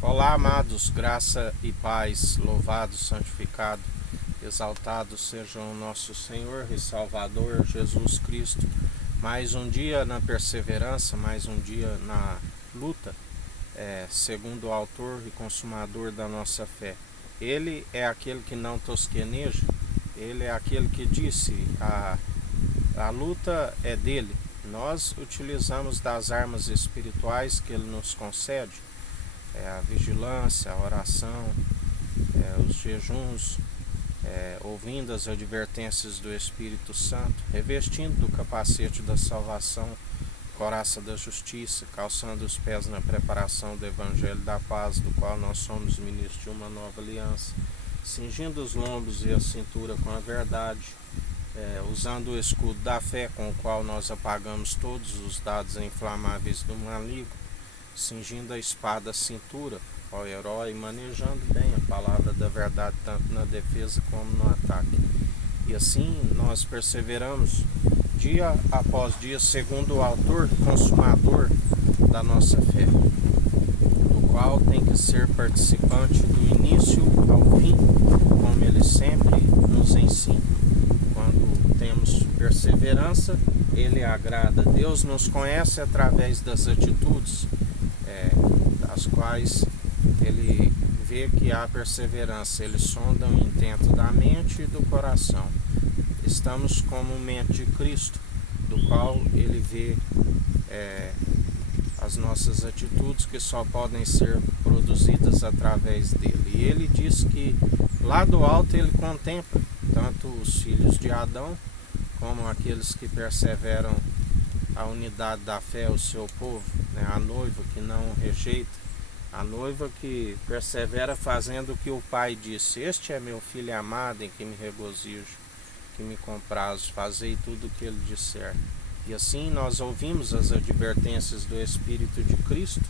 Olá, amados, graça e paz, louvado, santificado, exaltado seja o nosso Senhor e Salvador Jesus Cristo. Mais um dia na perseverança, mais um dia na luta, segundo o autor e consumador da nossa fé. Ele é aquele que não tosqueneja, ele é aquele que disse, a luta é dele. Nós utilizamos das armas espirituais que ele nos concede, a vigilância, a oração, os jejuns, ouvindo as advertências do Espírito Santo, revestindo do capacete da salvação, couraça da justiça, calçando os pés na preparação do Evangelho da paz, do qual nós somos ministros de uma nova aliança, cingindo os lombos e a cintura com a verdade, usando o escudo da fé, com o qual nós apagamos todos os dados inflamáveis do maligno, cingindo a espada à cintura, ao herói, manejando bem a palavra da verdade, tanto na defesa como no ataque. E assim nós perseveramos dia após dia, segundo o autor e consumador da nossa fé, do qual tem que ser participante do início ao fim, como ele sempre nos ensina. Quando temos perseverança, ele agrada. Deus nos conhece através das atitudes, das quais ele vê que há perseverança. Ele sonda o intento da mente e do coração. Estamos como mente de Cristo, do qual ele vê as nossas atitudes, que só podem ser produzidas através dele. E ele diz que lá do alto ele contempla tanto os filhos de Adão como aqueles que perseveram a unidade da fé, o seu povo, a noiva que não rejeita, a noiva que persevera fazendo o que o pai disse: este é meu filho amado em que me regozijo, que me comprazo, fazei tudo o que ele disser. E assim nós ouvimos as advertências do Espírito de Cristo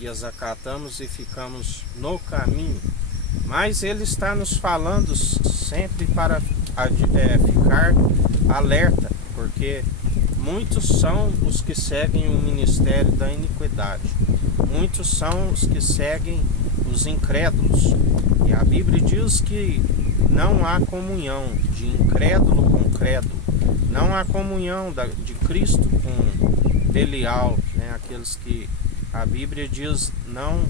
e as acatamos e ficamos no caminho. Mas ele está nos falando sempre para ficar alerta, porque muitos são os que seguem o ministério da iniquidade. Muitos são os que seguem os incrédulos. E a Bíblia diz que não há comunhão de incrédulo com crédulo. Não há comunhão de Cristo com Belial, aqueles que a Bíblia diz: não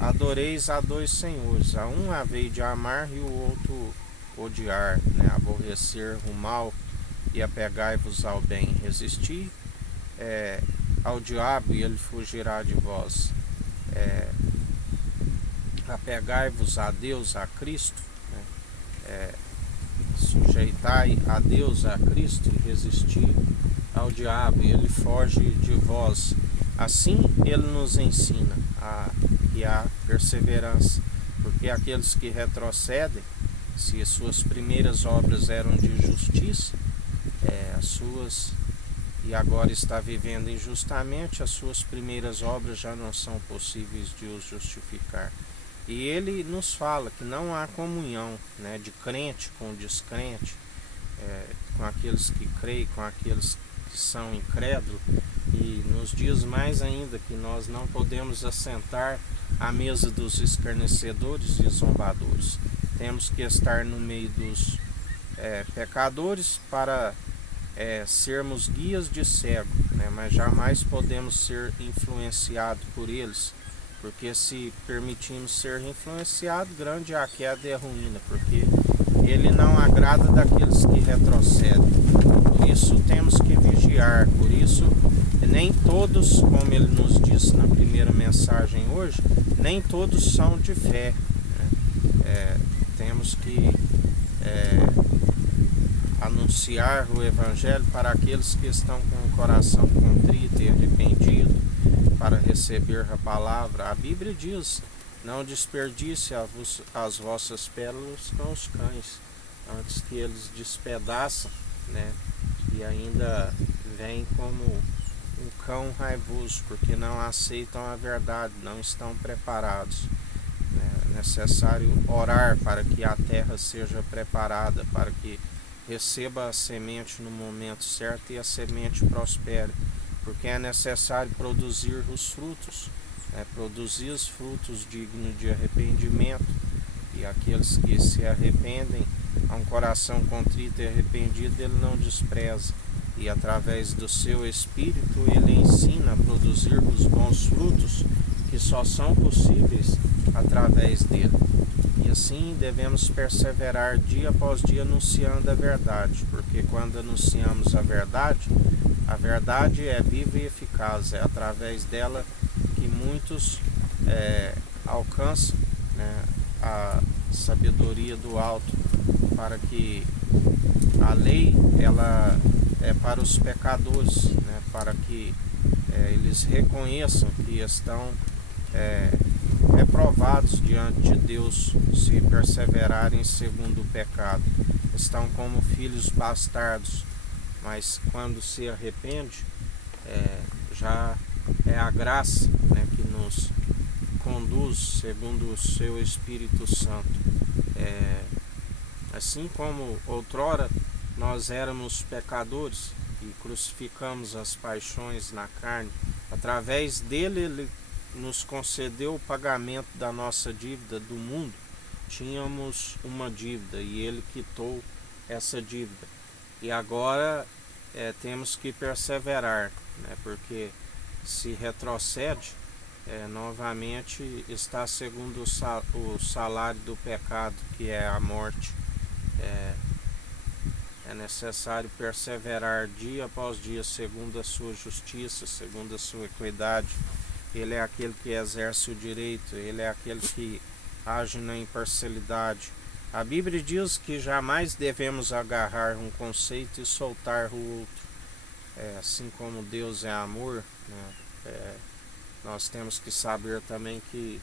adoreis a dois senhores. A um havei de amar e o outro odiar, aborrecer o mal e apegai-vos ao bem. Resisti ao diabo e ele fugirá de vós. Apegai-vos a Deus, a Cristo, sujeitai a Deus, a Cristo, e resisti ao diabo e ele foge de vós. Assim ele nos ensina que há perseverança, porque aqueles que retrocedem, se as suas primeiras obras eram de justiça, e agora está vivendo injustamente, as suas primeiras obras já não são possíveis de os justificar. E ele nos fala que não há comunhão, de crente com descrente, com aqueles que creem, com aqueles que são incrédulos, e nos diz mais ainda que nós não podemos assentar à mesa dos escarnecedores e zombadores. Temos que estar no meio dos pecadores para sermos guias de cego, mas jamais podemos ser influenciados por eles, porque se permitimos ser influenciados, grande é a queda e a ruína, porque ele não agrada daqueles que retrocedem. Por isso temos que vigiar, por isso nem todos, como ele nos disse na primeira mensagem hoje, nem todos são de fé. Temos que anunciar o Evangelho para aqueles que estão com o coração contrito e arrependido, para receber a palavra. A Bíblia diz: não desperdice as vossas pérolas com os cães, antes que eles despedaçam, e ainda vêm como um cão raivoso, porque não aceitam a verdade, não estão preparados. É necessário orar para que a terra seja preparada, para que receba a semente no momento certo e a semente prospere, porque é necessário produzir os frutos produzir os frutos dignos de arrependimento, e aqueles que se arrependem, a um coração contrito e arrependido ele não despreza, e através do seu Espírito ele ensina a produzir os bons frutos que só são possíveis através dele. E assim devemos perseverar dia após dia anunciando a verdade, porque quando anunciamos a verdade é viva e eficaz, é através dela que muitos alcançam, né, a sabedoria do alto, para que a lei ela é para os pecadores, né, para que eles reconheçam que estão reprovados diante de Deus se perseverarem segundo o pecado. Estão como filhos bastardos, mas quando se arrepende, já é a graça, né, que nos conduz segundo o seu Espírito Santo. Assim como outrora nós éramos pecadores e crucificamos as paixões na carne, através dele ele nos concedeu o pagamento da nossa dívida do mundo. Tínhamos uma dívida e ele quitou essa dívida. E agora temos que perseverar, né, porque se retrocede, novamente está segundo o salário do pecado, que é a morte. É necessário perseverar dia após dia segundo a sua justiça, segundo a sua equidade. Ele é aquele que exerce o direito, ele é aquele que age na imparcialidade. A Bíblia diz que jamais devemos agarrar um conceito e soltar o outro. Assim como Deus é amor, né, nós temos que saber também que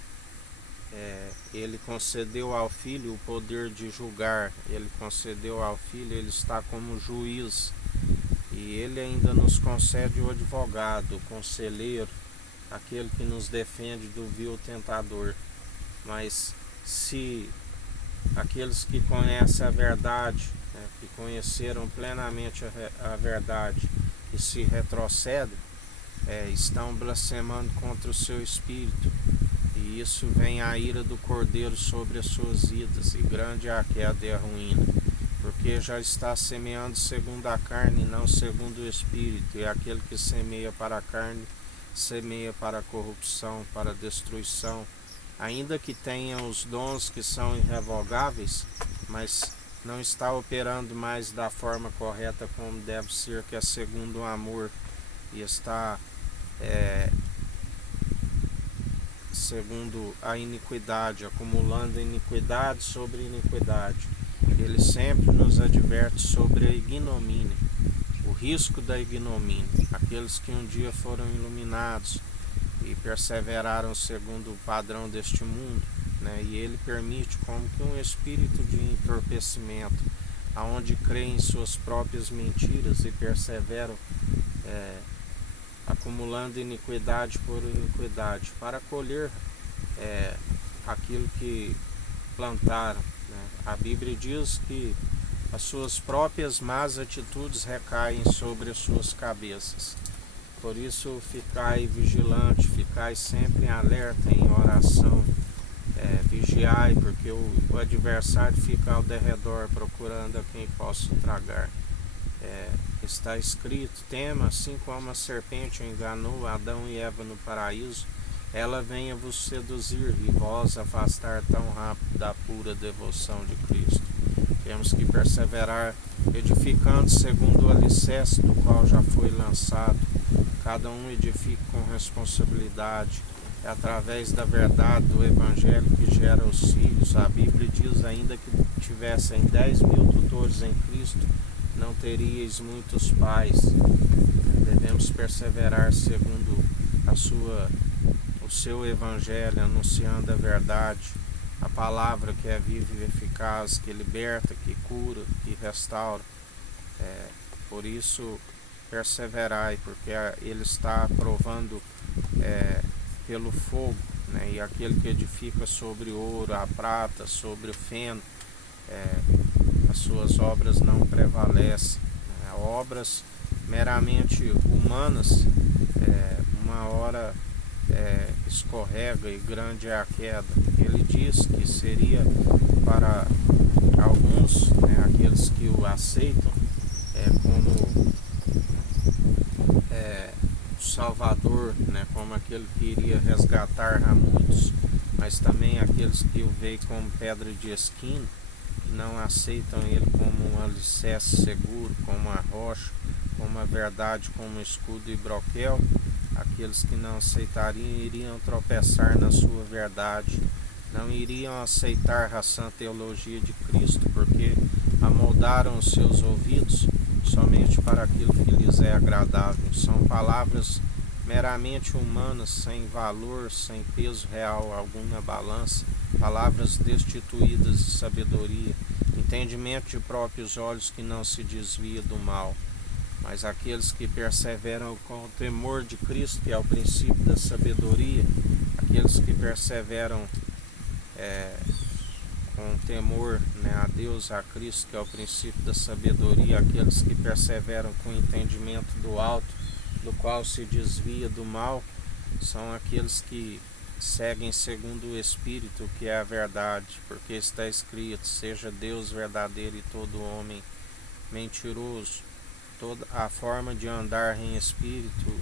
ele concedeu ao Filho o poder de julgar, ele concedeu ao Filho, ele está como juiz, e ele ainda nos concede o advogado, o conselheiro, aquele que nos defende do vil tentador. Mas se aqueles que conhecem a verdade, né, que conheceram plenamente a verdade e se retrocedem, estão blasfemando contra o seu Espírito, e isso vem a ira do Cordeiro sobre as suas vidas, e grande é a queda e a ruína, porque já está semeando segundo a carne e não segundo o Espírito, e aquele que semeia para a carne semeia para a corrupção, para a destruição, ainda que tenha os dons que são irrevogáveis, mas não está operando mais da forma correta como deve ser, que é segundo o amor, e está segundo a iniquidade, acumulando iniquidade sobre iniquidade. Ele sempre nos adverte sobre a ignomínia, o risco da ignomínia. Aqueles que um dia foram iluminados e perseveraram segundo o padrão deste mundo, né? E ele permite como que um espírito de entorpecimento, aonde creem em suas próprias mentiras e perseveram acumulando iniquidade por iniquidade, para colher aquilo que plantaram, né? A Bíblia diz que as suas próprias más atitudes recaem sobre as suas cabeças. Por isso, ficai vigilante, ficai sempre em alerta, em oração, vigiai, porque o adversário fica ao derredor procurando a quem possa tragar. Está escrito: tema, assim como a serpente enganou Adão e Eva no paraíso, ela venha vos seduzir e vós afastar tão rápido da pura devoção de Cristo. Temos que perseverar, edificando segundo o alicerce do qual já foi lançado. Cada um edifica com responsabilidade. É através da verdade do Evangelho que gera os filhos. A Bíblia diz: ainda que tivessem 10.000 tutores em Cristo, não teríeis muitos pais. Devemos perseverar segundo o seu Evangelho, anunciando a verdade, a palavra que é viva e eficaz, que liberta, que cura, que restaura. Por isso, perseverai, porque ele está provando pelo fogo, né? E aquele que edifica sobre o ouro, a prata, sobre o feno, as suas obras não prevalecem, né? Obras meramente humanas, uma hora escorrega e grande é a queda. Ele diz que seria para alguns, né, aqueles que o aceitam, como Salvador, né, como aquele que iria resgatar a muitos, mas também aqueles que o veem como pedra de esquina, que não aceitam ele como um alicerce seguro, como a rocha, como a verdade, como escudo e broquel. Aqueles que não aceitariam iriam tropeçar na sua verdade, não iriam aceitar a sã teologia de Cristo, porque amoldaram os seus ouvidos somente para aquilo que lhes é agradável. São palavras meramente humanas, sem valor, sem peso real algum na balança, palavras destituídas de sabedoria, entendimento de próprios olhos que não se desvia do mal. Mas aqueles que perseveram com o temor de Cristo, que é o princípio da sabedoria, aqueles que perseveram com temor, né, a Deus, a Cristo, que é o princípio da sabedoria, aqueles que perseveram com o entendimento do alto, do qual se desvia do mal, são aqueles que seguem segundo o Espírito, que é a verdade, porque está escrito: seja Deus verdadeiro e todo homem mentiroso. Toda a forma de andar em espírito,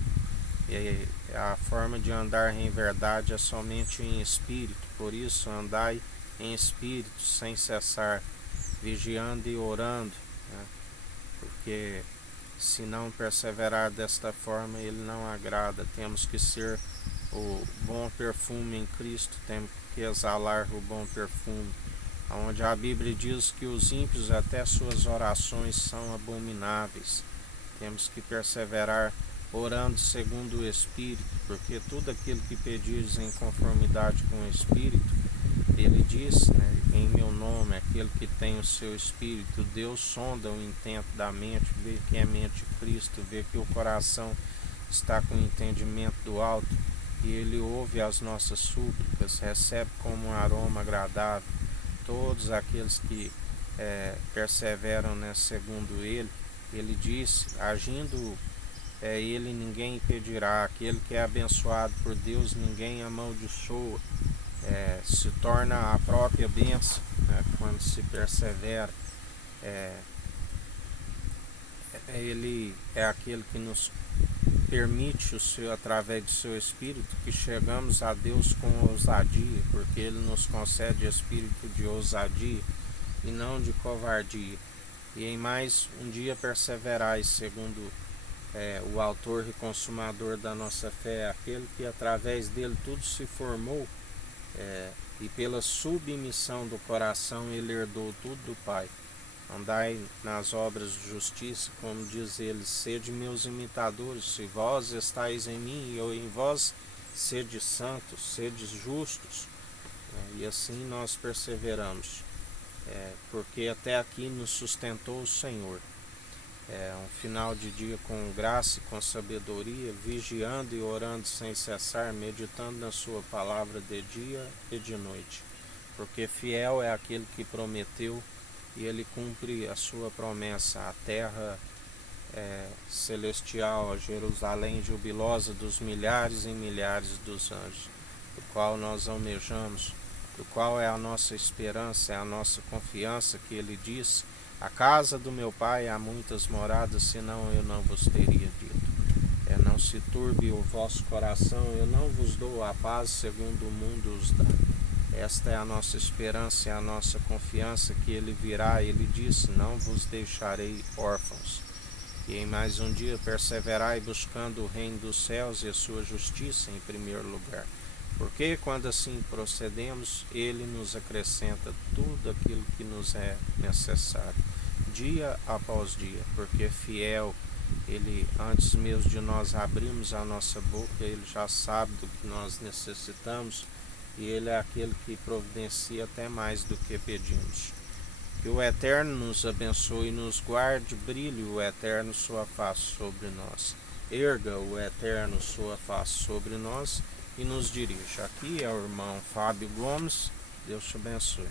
a forma de andar em verdade é somente em espírito. Por isso andai em espírito sem cessar, vigiando e orando, né? Porque se não perseverar desta forma, ele não agrada. Temos que ser o bom perfume em Cristo, temos que exalar o bom perfume, onde a Bíblia diz que os ímpios até suas orações são abomináveis. Temos que perseverar orando segundo o Espírito, porque tudo aquilo que pedires em conformidade com o Espírito, ele diz, né, em meu nome, aquele que tem o seu Espírito, Deus sonda o intento da mente, vê que é mente de Cristo, vê que o coração está com o entendimento do alto, e ele ouve as nossas súplicas, recebe como um aroma agradável. Todos aqueles que perseveram, né, segundo ele disse, agindo ele, ninguém impedirá. Aquele que é abençoado por Deus, ninguém amaldiçoa. Se torna a própria bênção, né, quando se persevera. Ele é aquele que nos permite, através do seu Espírito, que chegamos a Deus com ousadia, porque ele nos concede espírito de ousadia e não de covardia. E em mais um dia perseverais, segundo o autor e consumador da nossa fé, aquele que através dele tudo se formou, e pela submissão do coração ele herdou tudo do Pai. Andai nas obras de justiça, como diz ele: sede meus imitadores, se vós estáis em mim e eu em vós, sede santos, sede justos. E assim nós perseveramos, porque até aqui nos sustentou o Senhor. Um final de dia com graça e com sabedoria, vigiando e orando sem cessar, meditando na sua palavra de dia e de noite, porque fiel é aquele que prometeu e ele cumpre a sua promessa. A terra celestial, a Jerusalém jubilosa dos milhares e milhares dos anjos, do qual nós almejamos, do qual é a nossa esperança, é a nossa confiança, que ele diz: a casa do meu pai há muitas moradas, senão eu não vos teria dito. Não se turbe o vosso coração, eu não vos dou a paz segundo o mundo os dá. Esta é a nossa esperança, é a nossa confiança, que ele virá. Ele disse: não vos deixarei órfãos. E em mais um dia perseverai buscando o reino dos céus e a sua justiça em primeiro lugar. Porque quando assim procedemos, ele nos acrescenta tudo aquilo que nos é necessário, dia após dia, porque fiel, ele, antes mesmo de nós abrirmos a nossa boca, ele já sabe do que nós necessitamos, e ele é aquele que providencia até mais do que pedimos. Que o Eterno nos abençoe e nos guarde, brilhe o Eterno sua face sobre nós, erga o Eterno sua face sobre nós e nos dirija. Aqui é o irmão Fábio Gomes. Deus te abençoe.